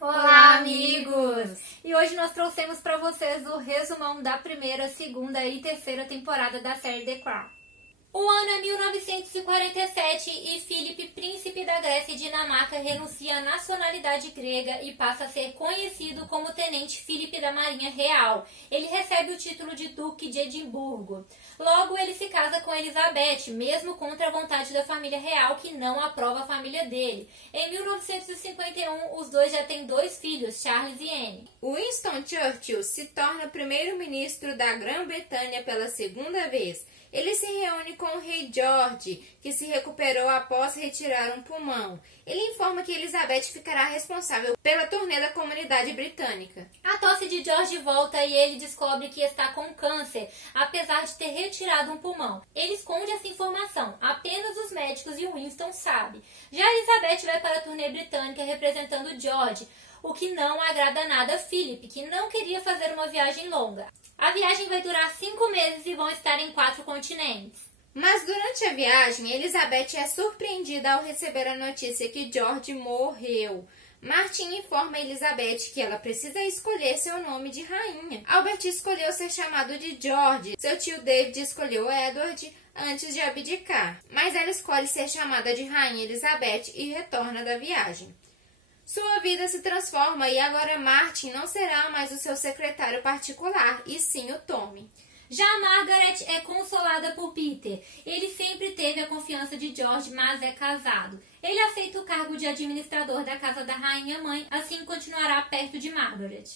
Olá, amigos! E hoje nós trouxemos para vocês o resumão da primeira, segunda e terceira temporada da série The Crown. O ano é 1947 e Filipe, príncipe da Grécia e Dinamarca, renuncia à nacionalidade grega e passa a ser conhecido como Tenente Filipe da Marinha Real. Ele recebe o título de Duque de Edimburgo. Logo, ele se casa com Elizabeth, mesmo contra a vontade da família real, que não aprova a família dele. Em 1951, os dois já têm 2 filhos, Charles e Anne. Winston Churchill se torna primeiro-ministro da Grã-Bretanha pela segunda vez. Ele se reúne com o rei George, que se recuperou após retirar um pulmão. Ele informa que Elizabeth ficará responsável pela turnê da comunidade britânica. A tosse de George volta e ele descobre que está com câncer, apesar de ter retirado um pulmão. Ele esconde essa informação, apenas os médicos e Winston sabem. Já Elizabeth vai para a turnê britânica representando George, o que não agrada nada a Philip, que não queria fazer uma viagem longa. A viagem vai durar 5 meses e vão estar em 4 continentes. Mas durante a viagem, Elizabeth é surpreendida ao receber a notícia que George morreu. Martin informa a Elizabeth que ela precisa escolher seu nome de rainha. Albert escolheu ser chamado de George. Seu tio David escolheu Edward antes de abdicar. Mas ela escolhe ser chamada de Rainha Elizabeth e retorna da viagem. Sua vida se transforma e agora Martin não será mais o seu secretário particular, e sim o Tommy. Já Margaret é consolada por Peter. Ele sempre teve a confiança de George, mas é casado. Ele aceita o cargo de administrador da casa da rainha-mãe, assim continuará perto de Margaret.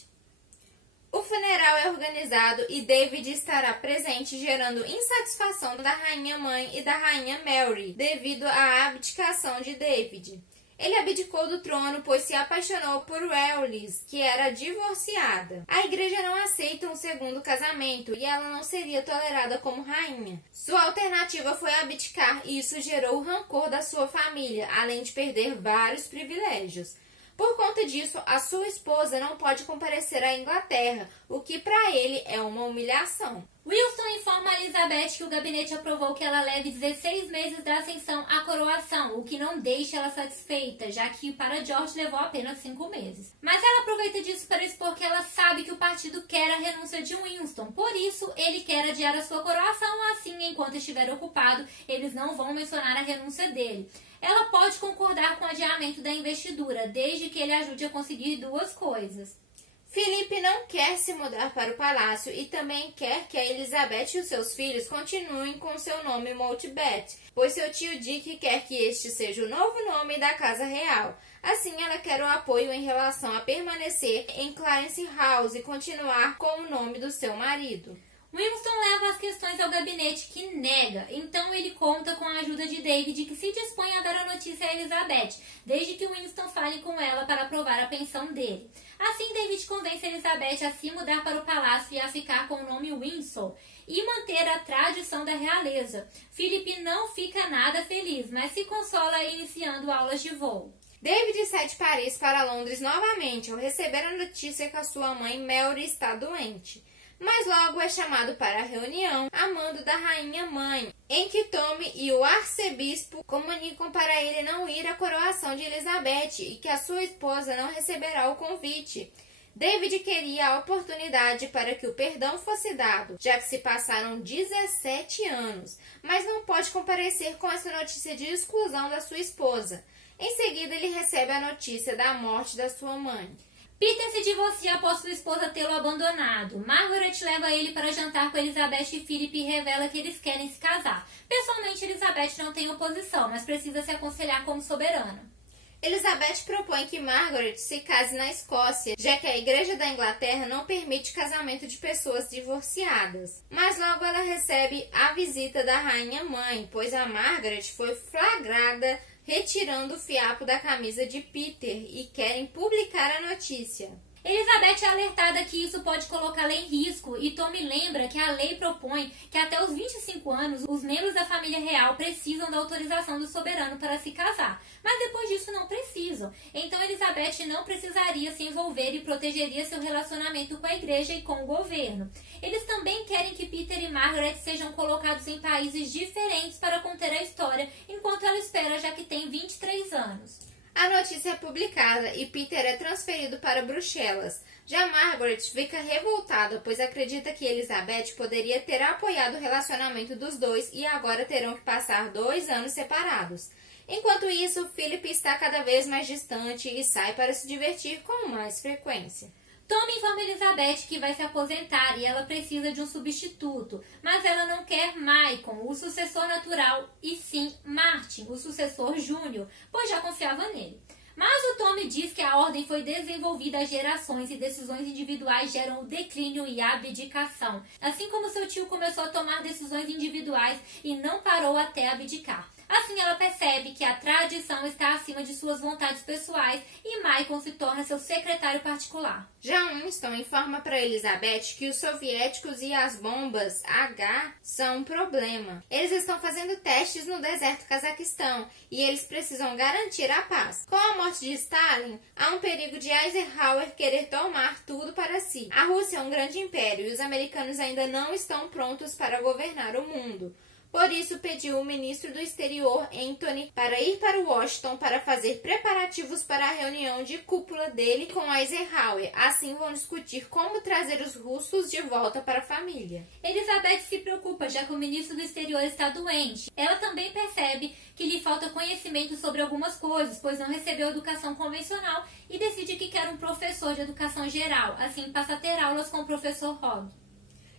O funeral é organizado e David estará presente, gerando insatisfação da rainha-mãe e da rainha Mary, devido à abdicação de David. Ele abdicou do trono, pois se apaixonou por Wallis, que era divorciada. A igreja não aceita um segundo casamento e ela não seria tolerada como rainha. Sua alternativa foi abdicar e isso gerou o rancor da sua família, além de perder vários privilégios. Por conta disso, a sua esposa não pode comparecer à Inglaterra, o que para ele é uma humilhação. Winston informa a Elizabeth que o gabinete aprovou que ela leve 16 meses da ascensão à coroação, o que não deixa ela satisfeita, já que para George levou apenas 5 meses. Mas ela aproveita disso para expor que ela sabe que o partido quer a renúncia de Winston, por isso ele quer adiar a sua coroação, assim enquanto estiver ocupado, eles não vão mencionar a renúncia dele. Ela pode concordar com o adiamento da investidura, desde que ele ajude a conseguir 2 coisas. Filipe não quer se mudar para o palácio e também quer que a Elizabeth e os seus filhos continuem com seu nome Mountbatten, pois seu tio Dick quer que este seja o novo nome da casa real. Assim, ela quer o apoio em relação a permanecer em Clarence House e continuar com o nome do seu marido. Winston leva as questões ao gabinete, que nega. Então ele conta com a ajuda de David, que se dispõe a dar a notícia a Elizabeth, desde que Winston fale com ela para aprovar a pensão dele. Assim, David convence Elizabeth a se mudar para o palácio e a ficar com o nome Windsor e manter a tradição da realeza. Philip não fica nada feliz, mas se consola iniciando aulas de voo. David sai de Paris para Londres novamente ao receber a notícia que a sua mãe Mary está doente. Mas logo é chamado para a reunião a mando da rainha-mãe, em que Tommy e o arcebispo comunicam para ele não ir à coroação de Elizabeth e que a sua esposa não receberá o convite. David queria a oportunidade para que o perdão fosse dado, já que se passaram 17 anos, mas não pode comparecer com essa notícia de exclusão da sua esposa. Em seguida, ele recebe a notícia da morte da sua mãe. Peter se divorcia após sua esposa tê-lo abandonado. Margaret leva ele para jantar com Elizabeth e Philip e revela que eles querem se casar. Pessoalmente, Elizabeth não tem oposição, mas precisa se aconselhar como soberana. Elizabeth propõe que Margaret se case na Escócia, já que a Igreja da Inglaterra não permite casamento de pessoas divorciadas. Mas logo ela recebe a visita da rainha-mãe, pois a Margaret foi flagrada retirando o fiapo da camisa de Peter e querem publicar a notícia. Elizabeth é alertada que isso pode colocá-la em risco e Tommy lembra que a lei propõe que até os 25 anos os membros da família real precisam da autorização do soberano para se casar, mas depois disso não precisam. Então Elizabeth não precisaria se envolver e protegeria seu relacionamento com a igreja e com o governo. Eles também querem que Peter e Margaret sejam colocados em países diferentes para conter a história, enquanto ela espera, já que tem 23 anos. A notícia é publicada e Peter é transferido para Bruxelas. Já Margaret fica revoltada, pois acredita que Elizabeth poderia ter apoiado o relacionamento dos dois e agora terão que passar 2 anos separados. Enquanto isso, Philip está cada vez mais distante e sai para se divertir com mais frequência. Tom informa Elizabeth que vai se aposentar e ela precisa de um substituto, mas ela não quer Maicon, o sucessor natural, e sim Martin, o sucessor júnior, pois já confiava nele. Mas o Tom diz que a ordem foi desenvolvida há gerações e decisões individuais geram o declínio e a abdicação, assim como seu tio começou a tomar decisões individuais e não parou até abdicar. Assim, ela percebe que a tradição está acima de suas vontades pessoais e Maicon se torna seu secretário particular. Já Winston informa para Elizabeth que os soviéticos e as bombas H são um problema. Eles estão fazendo testes no deserto Cazaquistão e eles precisam garantir a paz. Com a morte de Stalin, há um perigo de Eisenhower querer tomar tudo para si. A Rússia é um grande império e os americanos ainda não estão prontos para governar o mundo. Por isso, pediu o ministro do Exterior, Anthony, para ir para Washington para fazer preparativos para a reunião de cúpula dele com Eisenhower. Assim, vão discutir como trazer os russos de volta para a família. Elizabeth se preocupa, já que o ministro do Exterior está doente. Ela também percebe que lhe falta conhecimento sobre algumas coisas, pois não recebeu educação convencional e decide que quer um professor de educação geral. Assim, passa a ter aulas com o professor Hogg.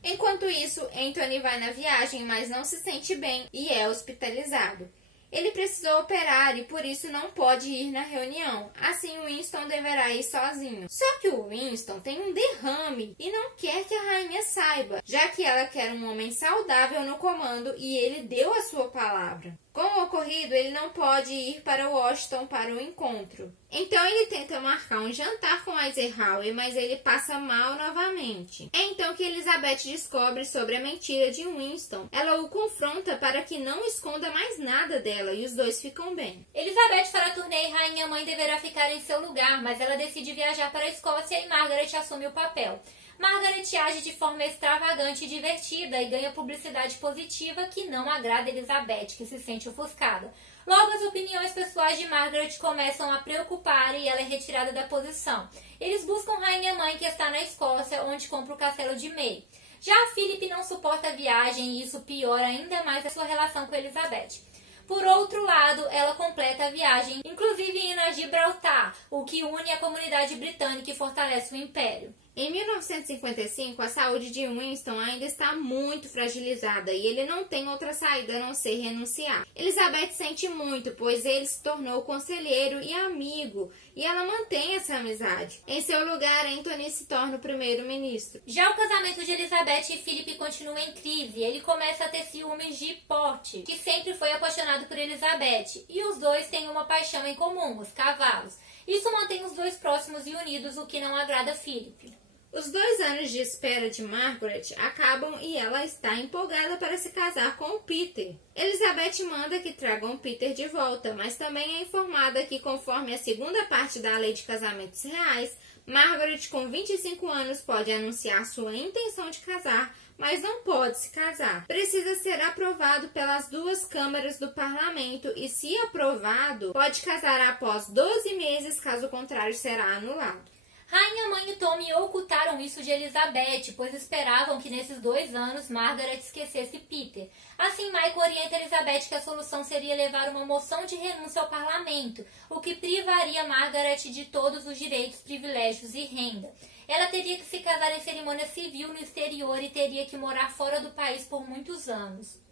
Enquanto isso, Anthony vai na viagem, mas não se sente bem e é hospitalizado. Ele precisou operar e por isso não pode ir na reunião. Assim, Winston deverá ir sozinho. Só que o Winston tem um derrame e não quer que a rainha saiba, já que ela quer um homem saudável no comando e ele deu a sua palavra. Com o ocorrido, ele não pode ir para Washington para o encontro. Então ele tenta marcar um jantar com Eisenhower, mas ele passa mal novamente. É então que Elizabeth descobre sobre a mentira de Winston. Ela o confronta para que não esconda mais nada dela e os dois ficam bem. Elizabeth fará turnê e Rainha Mãe deverá ficar em seu lugar, mas ela decide viajar para a Escócia e Margaret assume o papel. Margaret age de forma extravagante e divertida e ganha publicidade positiva que não agrada Elizabeth, que se sente ofuscada. Logo, as opiniões pessoais de Margaret começam a preocupar e ela é retirada da posição. Eles buscam Rainha Mãe, que está na Escócia, onde compra o castelo de May. Já Philip não suporta a viagem e isso piora ainda mais a sua relação com Elizabeth. Por outro lado, ela completa a viagem, inclusive indo a Gibraltar, o que une a comunidade britânica e fortalece o império. Em 1955, a saúde de Winston ainda está muito fragilizada e ele não tem outra saída a não ser renunciar. Elizabeth sente muito, pois ele se tornou conselheiro e amigo, e ela mantém essa amizade. Em seu lugar, Anthony se torna o primeiro-ministro. Já o casamento de Elizabeth e Philip continua em crise. Ele começa a ter ciúmes de Porte, que sempre foi apaixonado por Elizabeth, e os dois têm uma paixão em comum, os cavalos. Isso mantém os dois próximos e unidos, o que não agrada Philip. Os 2 anos de espera de Margaret acabam e ela está empolgada para se casar com o Peter. Elizabeth manda que tragam Peter de volta, mas também é informada que, conforme a segunda parte da Lei de Casamentos Reais, Margaret, com 25 anos, pode anunciar sua intenção de casar, mas não pode se casar. Precisa ser aprovado pelas 2 câmaras do parlamento e, se aprovado, pode casar após 12 meses, caso contrário, será anulado. Rainha Mãe e Tommy ocultaram isso de Elizabeth, pois esperavam que nesses 2 anos Margaret esquecesse Peter. Assim, Michael orienta Elizabeth que a solução seria levar uma moção de renúncia ao parlamento, o que privaria Margaret de todos os direitos, privilégios e renda. Ela teria que se casar em cerimônia civil no exterior e teria que morar fora do país por muitos anos.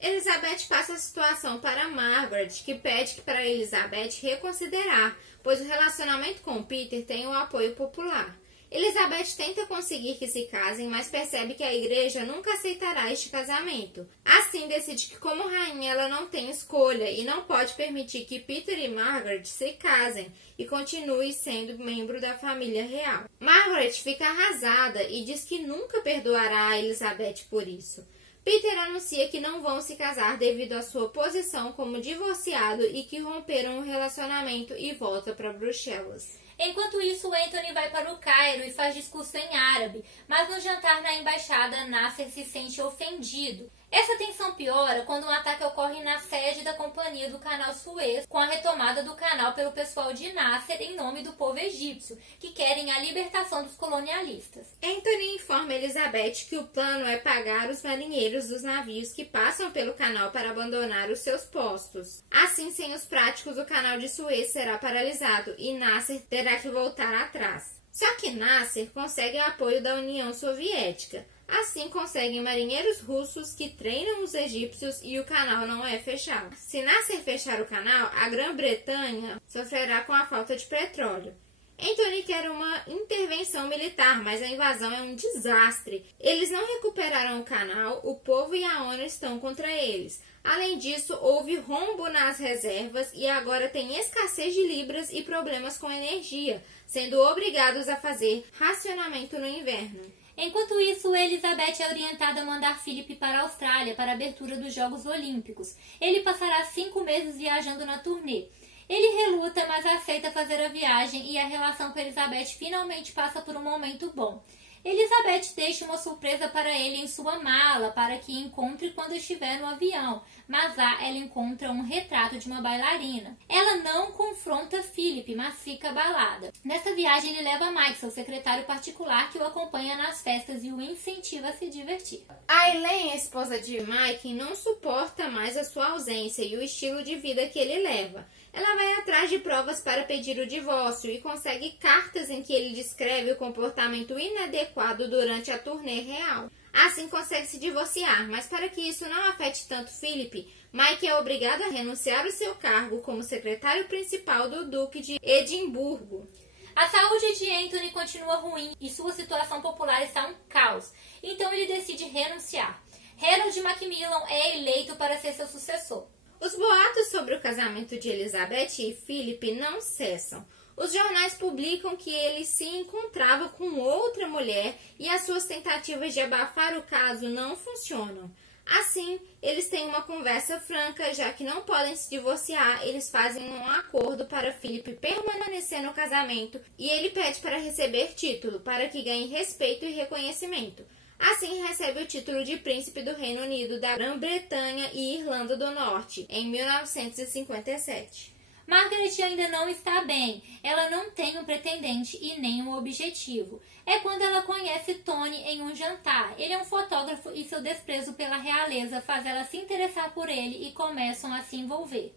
Elizabeth passa a situação para Margaret, que pede para Elizabeth reconsiderar, pois o relacionamento com Peter tem o apoio popular. Elizabeth tenta conseguir que se casem, mas percebe que a igreja nunca aceitará este casamento. Assim, decide que, como rainha, ela não tem escolha e não pode permitir que Peter e Margaret se casem e continue sendo membro da família real. Margaret fica arrasada e diz que nunca perdoará a Elizabeth por isso. Peter anuncia que não vão se casar devido à sua posição como divorciado e que romperam o relacionamento e volta para Bruxelas. Enquanto isso, Anthony vai para o Cairo e faz discurso em árabe, mas no jantar na embaixada, Nasser se sente ofendido. Essa tensão piora quando um ataque ocorre na sede da Companhia do Canal Suez, com a retomada do canal pelo pessoal de Nasser em nome do povo egípcio, que querem a libertação dos colonialistas. Anthony informa Elizabeth que o plano é pagar os marinheiros dos navios que passam pelo canal para abandonar os seus postos. Assim, sem os práticos, o canal de Suez será paralisado e Nasser terá que voltar atrás. Só que Nasser consegue apoio da União Soviética. Assim, conseguem marinheiros russos que treinam os egípcios e o canal não é fechado. Se Nasser fechar o canal, a Grã-Bretanha sofrerá com a falta de petróleo. Anthony quer uma intervenção militar, mas a invasão é um desastre. Eles não recuperaram o canal, o povo e a ONU estão contra eles. Além disso, houve rombo nas reservas e agora tem escassez de libras e problemas com energia, sendo obrigados a fazer racionamento no inverno. Enquanto isso, Elizabeth é orientada a mandar Philip para a Austrália para a abertura dos Jogos Olímpicos. Ele passará 5 meses viajando na turnê. Ele reluta, mas aceita fazer a viagem e a relação com Elizabeth finalmente passa por um momento bom. Elizabeth deixa uma surpresa para ele em sua mala para que encontre quando estiver no avião, mas lá ela encontra um retrato de uma bailarina. Ela não confronta Philip, mas fica abalada. Nessa viagem ele leva Mike, seu secretário particular, que o acompanha nas festas e o incentiva a se divertir. A Elaine, a esposa de Mike, não suporta mais a sua ausência e o estilo de vida que ele leva. Ela vai atrás de provas para pedir o divórcio e consegue cartas em que ele descreve o comportamento inadequado durante a turnê real. Assim consegue se divorciar, mas para que isso não afete tanto Philip, Mike é obrigado a renunciar ao seu cargo como secretário principal do Duque de Edimburgo. A saúde de Anthony continua ruim e sua situação popular está um caos, então ele decide renunciar. Harold Macmillan é eleito para ser seu sucessor. Os boatos sobre o casamento de Elizabeth e Philip não cessam. Os jornais publicam que ele se encontrava com outra mulher e as suas tentativas de abafar o caso não funcionam. Assim, eles têm uma conversa franca, já que não podem se divorciar, eles fazem um acordo para Philip permanecer no casamento e ele pede para receber título, para que ganhe respeito e reconhecimento. Assim, recebe o título de príncipe do Reino Unido, da Grã-Bretanha e Irlanda do Norte, em 1957. Margaret ainda não está bem. Ela não tem um pretendente e nem um objetivo. É quando ela conhece Tony em um jantar. Ele é um fotógrafo e seu desprezo pela realeza faz ela se interessar por ele e começam a se envolver.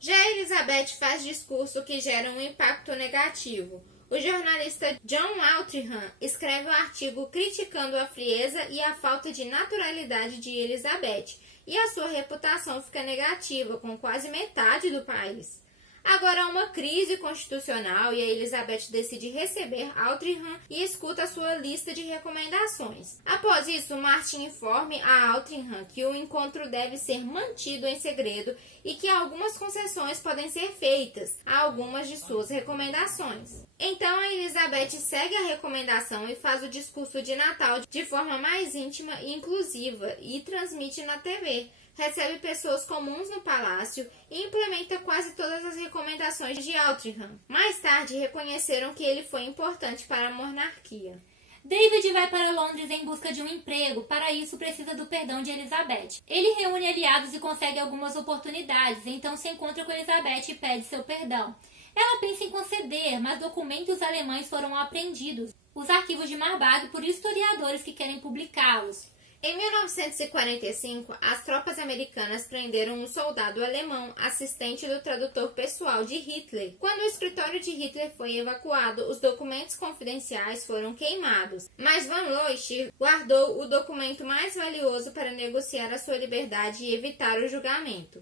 Já Elizabeth faz discurso que gera um impacto negativo. O jornalista John Altrincham escreve um artigo criticando a frieza e a falta de naturalidade de Elizabeth, e a sua reputação fica negativa, com quase metade do país. Agora há uma crise constitucional e a Elizabeth decide receber Altrincham e escuta a sua lista de recomendações. Após isso, Martin informa a Altrincham que o encontro deve ser mantido em segredo e que algumas concessões podem ser feitas a algumas de suas recomendações. Então a Elizabeth segue a recomendação e faz o discurso de Natal de forma mais íntima e inclusiva e transmite na TV. Recebe pessoas comuns no palácio e implementa quase todas as recomendações de Altrincham. Mais tarde, reconheceram que ele foi importante para a monarquia. David vai para Londres em busca de um emprego, para isso precisa do perdão de Elizabeth. Ele reúne aliados e consegue algumas oportunidades, então se encontra com Elizabeth e pede seu perdão. Ela pensa em conceder, mas documentos alemães foram apreendidos, os arquivos de Marbach, por historiadores que querem publicá-los. Em 1945, as tropas americanas prenderam um soldado alemão, assistente do tradutor pessoal de Hitler. Quando o escritório de Hitler foi evacuado, os documentos confidenciais foram queimados, mas Van Looy guardou o documento mais valioso para negociar a sua liberdade e evitar o julgamento.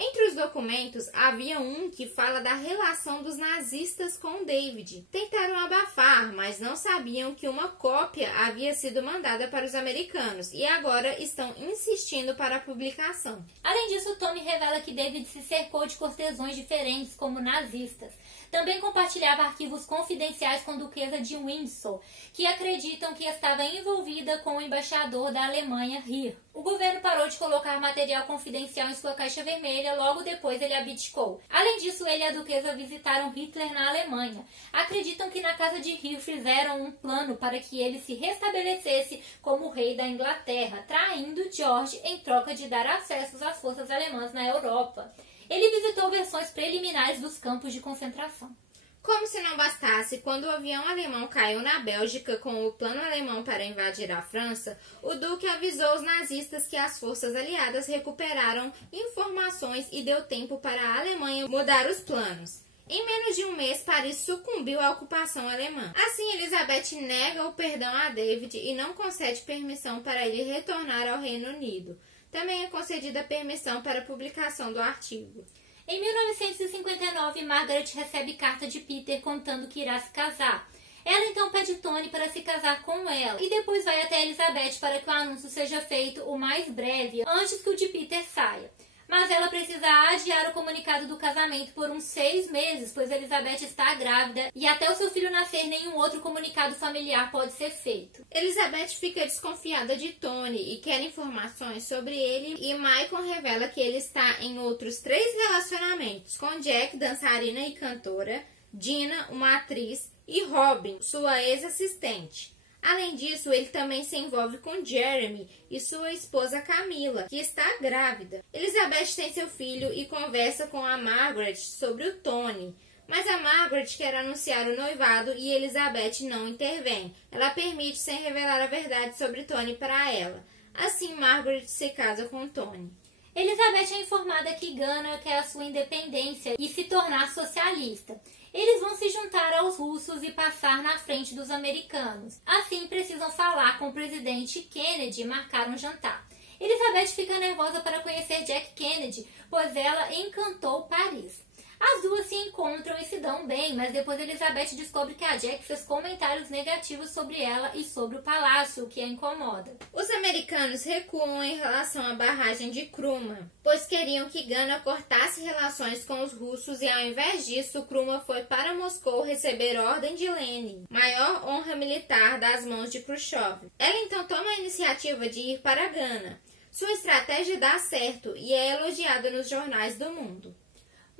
Entre os documentos, havia um que fala da relação dos nazistas com David. Tentaram abafar, mas não sabiam que uma cópia havia sido mandada para os americanos e agora estão insistindo para a publicação. Além disso, Tommy revela que David se cercou de cortesões diferentes como nazistas. também compartilhava arquivos confidenciais com a duquesa de Windsor, que acreditam que estava envolvida com o embaixador da Alemanha, Heer. O governo parou de colocar material confidencial em sua caixa vermelha, logo depois ele abdicou. Além disso, ele e a duquesa visitaram Hitler na Alemanha. Acreditam que na casa de Heer fizeram um plano para que ele se restabelecesse como rei da Inglaterra, traindo George em troca de dar acesso às forças alemãs na Europa. Ele visitou versões preliminares dos campos de concentração. Como se não bastasse, quando o avião alemão caiu na Bélgica com o plano alemão para invadir a França, o Duque avisou os nazistas que as forças aliadas recuperaram informações e deu tempo para a Alemanha mudar os planos. Em menos de um mês, Paris sucumbiu à ocupação alemã. Assim, Elizabeth nega o perdão a David e não concede permissão para ele retornar ao Reino Unido. Também é concedida permissão para a publicação do artigo. Em 1959, Margaret recebe carta de Peter contando que irá se casar. Ela então pede Tony para se casar com ela e depois vai até Elizabeth para que o anúncio seja feito o mais breve antes que o de Peter saia. Mas ela precisa adiar o comunicado do casamento por uns 6 meses, pois Elizabeth está grávida e até o seu filho nascer nenhum outro comunicado familiar pode ser feito. Elizabeth fica desconfiada de Tony e quer informações sobre ele, e Michael revela que ele está em outros 3 relacionamentos, com Jack, dançarina e cantora, Dina, uma atriz, e Robin, sua ex-assistente. Além disso, ele também se envolve com Jeremy e sua esposa Camila, que está grávida. Elizabeth tem seu filho e conversa com a Margaret sobre o Tony. Mas a Margaret quer anunciar o noivado e Elizabeth não intervém. Ela permite sem revelar a verdade sobre Tony para ela. Assim, Margaret se casa com Tony. Elizabeth é informada que Ghana quer a sua independência e se tornar socialista. Eles vão se juntar aos russos e passar na frente dos americanos. Assim, precisam falar com o presidente Kennedy e marcar um jantar. Elizabeth fica nervosa para conhecer Jack Kennedy, pois ela encantou Paris. As duas se encontram e se dão bem, mas depois Elizabeth descobre que a Jack fez comentários negativos sobre ela e sobre o palácio, o que a incomoda. Os americanos recuam em relação à barragem de Kruma, pois queriam que Ghana cortasse relações com os russos e ao invés disso, Kruma foi para Moscou receber ordem de Lenin, maior honra militar das mãos de Khrushchev. Ela então toma a iniciativa de ir para Ghana. Sua estratégia dá certo e é elogiada nos jornais do mundo.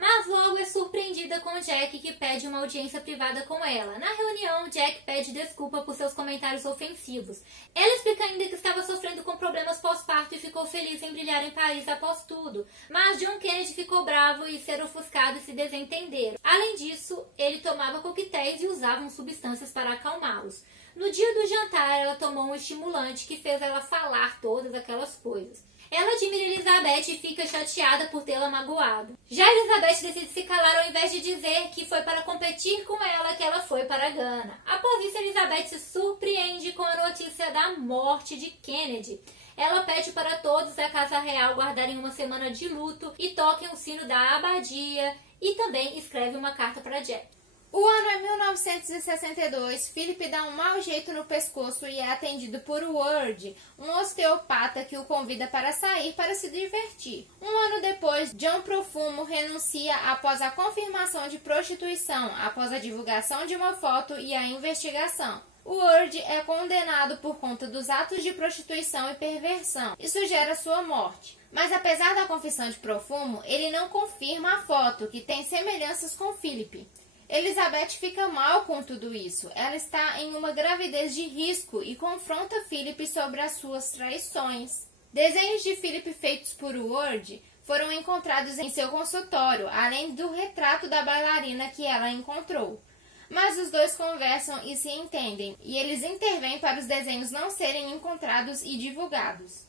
Mas logo é surpreendida com Jack, que pede uma audiência privada com ela. Na reunião, Jack pede desculpa por seus comentários ofensivos. Ela explica ainda que estava sofrendo com problemas pós-parto e ficou feliz em brilhar em Paris após tudo. Mas John Kennedy ficou bravo e ser ofuscado e se desentenderam. Além disso, ele tomava coquetéis e usavam substâncias para acalmá-los. No dia do jantar, ela tomou um estimulante que fez ela falar todas aquelas coisas. Ela admira Elizabeth e fica chateada por tê-la magoado. Já Elizabeth decide se calar ao invés de dizer que foi para competir com ela que ela foi para Ghana. Após isso, Elizabeth se surpreende com a notícia da morte de Kennedy. Ela pede para todos da Casa Real guardarem uma semana de luto e toquem o sino da abadia e também escreve uma carta para Jack. O ano é 1962, Philip dá um mau jeito no pescoço e é atendido por Ward, um osteopata que o convida para sair para se divertir. Um ano depois, John Profumo renuncia após a confirmação de prostituição, após a divulgação de uma foto e a investigação. Ward é condenado por conta dos atos de prostituição e perversão. Isso gera sua morte. Mas apesar da confissão de Profumo, ele não confirma a foto, que tem semelhanças com Philip. Elizabeth fica mal com tudo isso. Ela está em uma gravidez de risco e confronta Philip sobre as suas traições. Desenhos de Philip feitos por Ward foram encontrados em seu consultório, além do retrato da bailarina que ela encontrou. Mas os dois conversam e se entendem, e eles intervêm para os desenhos não serem encontrados e divulgados.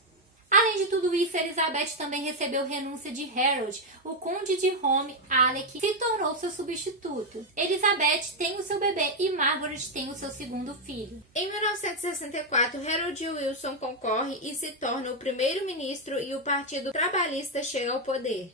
Além de tudo isso, Elizabeth também recebeu renúncia de Harold, o conde de Home, Alec, que se tornou seu substituto. Elizabeth tem o seu bebê e Margaret tem o seu segundo filho. Em 1964, Harold Wilson concorre e se torna o primeiro-ministro e o Partido Trabalhista chega ao poder.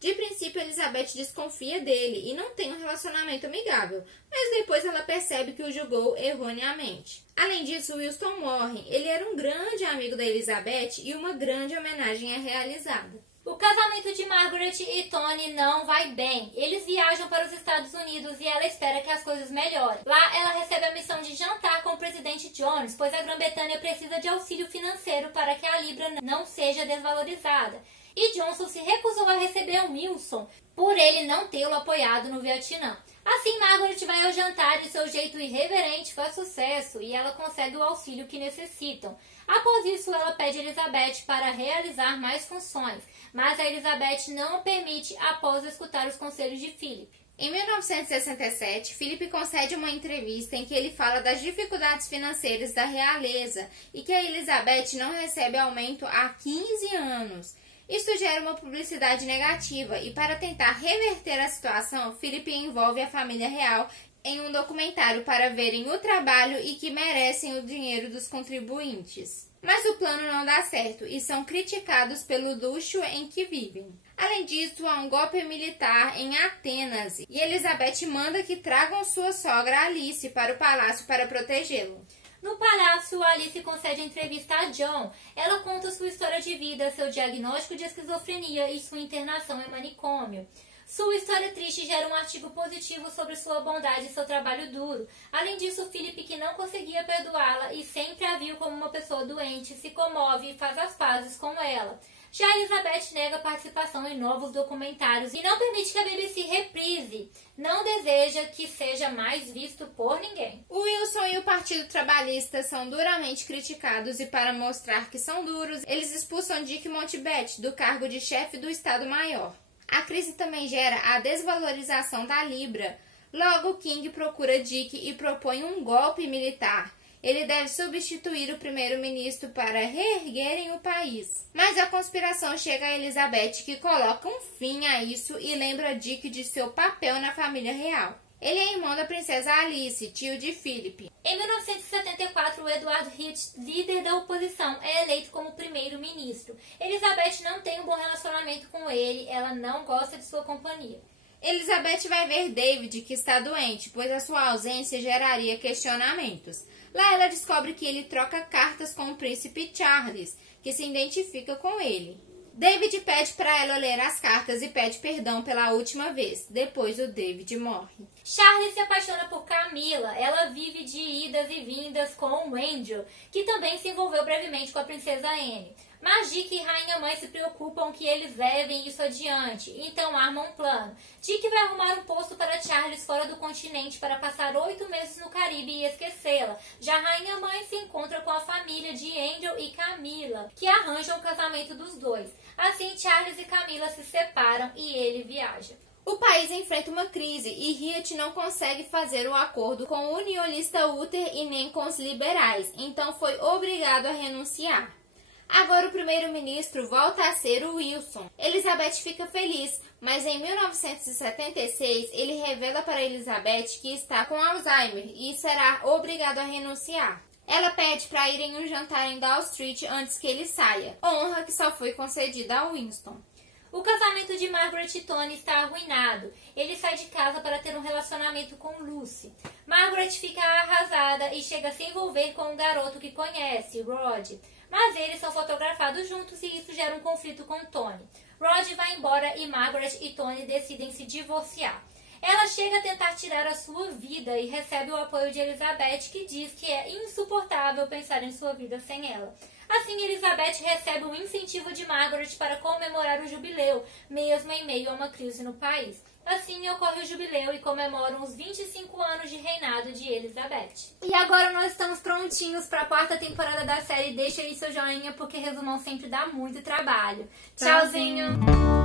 De princípio, Elizabeth desconfia dele e não tem um relacionamento amigável, mas depois ela percebe que o julgou erroneamente. Além disso, Wilson morre. Ele era um grande amigo da Elizabeth e uma grande homenagem é realizada. O casamento de Margaret e Tony não vai bem. Eles viajam para os Estados Unidos e ela espera que as coisas melhorem. Lá, ela recebe a missão de jantar com o presidente Jones, pois a Grã-Bretanha precisa de auxílio financeiro para que a libra não seja desvalorizada. E Johnson se recusou a receber o Wilson por ele não tê-lo apoiado no Vietnã. Assim, Margaret vai ao jantar e seu jeito irreverente faz sucesso e ela consegue o auxílio que necessitam. Após isso, ela pede a Elizabeth para realizar mais funções, mas a Elizabeth não o permite após escutar os conselhos de Philip. Em 1967, Philip concede uma entrevista em que ele fala das dificuldades financeiras da realeza e que a Elizabeth não recebe aumento há 15 anos. Isso gera uma publicidade negativa e, para tentar reverter a situação, Philip envolve a família real em um documentário para verem o trabalho e que merecem o dinheiro dos contribuintes. Mas o plano não dá certo e são criticados pelo luxo em que vivem. Além disso, há um golpe militar em Atenas e Elizabeth manda que tragam sua sogra Alice para o palácio para protegê-lo. No palácio, Alice concede entrevista a John. Ela conta sua história de vida, seu diagnóstico de esquizofrenia e sua internação em manicômio. Sua história triste gera um artigo positivo sobre sua bondade e seu trabalho duro. Além disso, Philip, que não conseguia perdoá-la e sempre a viu como uma pessoa doente, se comove e faz as pazes com ela. Já Elizabeth nega participação em novos documentários e não permite que a BBC reprise. Não deseja que seja mais visto por ninguém. O Wilson e o Partido Trabalhista são duramente criticados e, para mostrar que são duros, eles expulsam Dick Mountbatten do cargo de chefe do Estado-Maior. A crise também gera a desvalorização da libra. Logo, King procura Dick e propõe um golpe militar. Ele deve substituir o primeiro-ministro para reerguerem o país. Mas a conspiração chega a Elizabeth, que coloca um fim a isso e lembra Dick de seu papel na família real. Ele é irmão da princesa Alice, tio de Philip. Em 1974, Edward Heath, líder da oposição, é eleito como primeiro-ministro. Elizabeth não tem um bom relacionamento com ele, ela não gosta de sua companhia. Elizabeth vai ver David, que está doente, pois a sua ausência geraria questionamentos. Lá ela descobre que ele troca cartas com o príncipe Charles, que se identifica com ele. David pede para ela ler as cartas e pede perdão pela última vez. Depois o David morre. Charles se apaixona por Camila. Ela vive de idas e vindas com o Angel, que também se envolveu brevemente com a princesa Anne. Mas Dick e Rainha Mãe se preocupam que eles levem isso adiante, então armam um plano. Dick vai arrumar um posto para Charles fora do continente para passar 8 meses no Caribe e esquecê-la. Já Rainha Mãe se encontra com a família de Angel e Camila, que arranjam o casamento dos dois. Assim, Charles e Camila se separam e ele viaja. O país enfrenta uma crise e Heath não consegue fazer um acordo com o unionista Uther e nem com os liberais, então foi obrigado a renunciar. Agora o primeiro-ministro volta a ser o Wilson. Elizabeth fica feliz, mas em 1976 ele revela para Elizabeth que está com Alzheimer e será obrigado a renunciar. Ela pede para ir em um jantar em Dall Street antes que ele saia, honra que só foi concedida a Winston. O casamento de Margaret e Tony está arruinado. Ele sai de casa para ter um relacionamento com Lucy. Margaret fica arrasada e chega a se envolver com um garoto que conhece, Rod. Mas eles são fotografados juntos e isso gera um conflito com Tony. Rod vai embora e Margaret e Tony decidem se divorciar. Ela chega a tentar tirar a sua vida e recebe o apoio de Elizabeth, que diz que é insuportável pensar em sua vida sem ela. Assim, Elizabeth recebe um incentivo de Margaret para comemorar o jubileu, mesmo em meio a uma crise no país. Assim, ocorre o jubileu e comemoram os 25 anos de reinado de Elizabeth. E agora nós estamos prontinhos para a 4ª temporada da série. Deixa aí seu joinha, porque resumão sempre dá muito trabalho. Tchauzinho!